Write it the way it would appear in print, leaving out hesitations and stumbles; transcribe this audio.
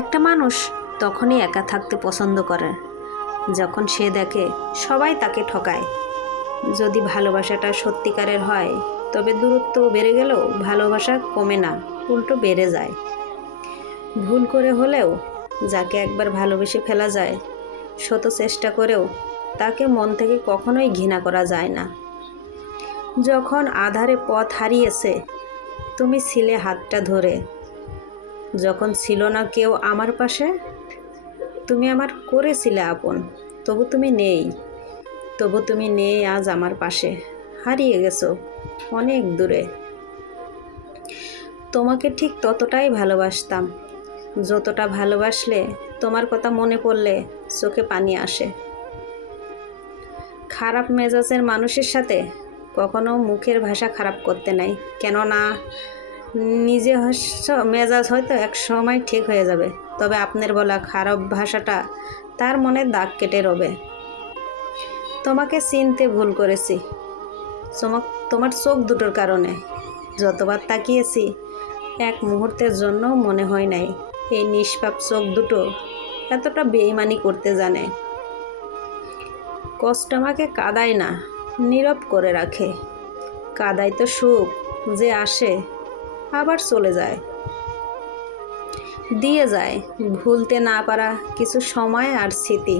একটা মানুষ তখনই একা থাকতে পছন্দ করে যখন সে দেখে সবাই তাকে ঠকায়। যদি ভালোবাসাটা সত্যিকারের হয় তবে দূরত্ব বেড়ে গেলেও ভালোবাসা কমে না, উল্টো বেড়ে যায়। ভুল করে হলেও যাকে একবার ভালোবেসে ফেলা যায়, শত চেষ্টা করেও তাকে মন থেকে কখনোই ঘৃণা করা যায় না। যখন আধারে পথ হারিয়েছে তুমি ছিলে হাতটা ধরে, যখন ছিল না কেউ আমার পাশে তুমি আমার করেছিলে আপন। তবু তুমি নেই আজ আমার পাশে, হারিয়ে গেছো অনেক দূরে। তোমাকে ঠিক ততটাই ভালোবাসতাম যতটা ভালোবাসলে তোমার কথা মনে পড়লে চোখে পানি আসে। খারাপ মেজাজের মানুষের সাথে কখনো মুখের ভাষা খারাপ করতে নাই, কেননা নিজে মেজাজ হয়তো এক সময় ঠিক হয়ে যাবে, তবে আপনার বলা খারাপ ভাষাটা তার মনে দাগ কেটে রবে। তোমাকে চিনতে ভুল করেছি তোমার চোখ দুটোর কারণে। যতবার তাকিয়েছি এক মুহূর্তের জন্য মনে হয় নাই এই নিষ্পাপ চোখ দুটো এতটা বেইমানি করতে জানে। কষ্ট আমাকে কাঁদায় না, নীরব করে রাখে। কাঁদায় তো সুখ যে আসে আবার চলে যায়, দিয়ে যায় ভুলতে না পারা কিছু সময় আর স্মৃতি।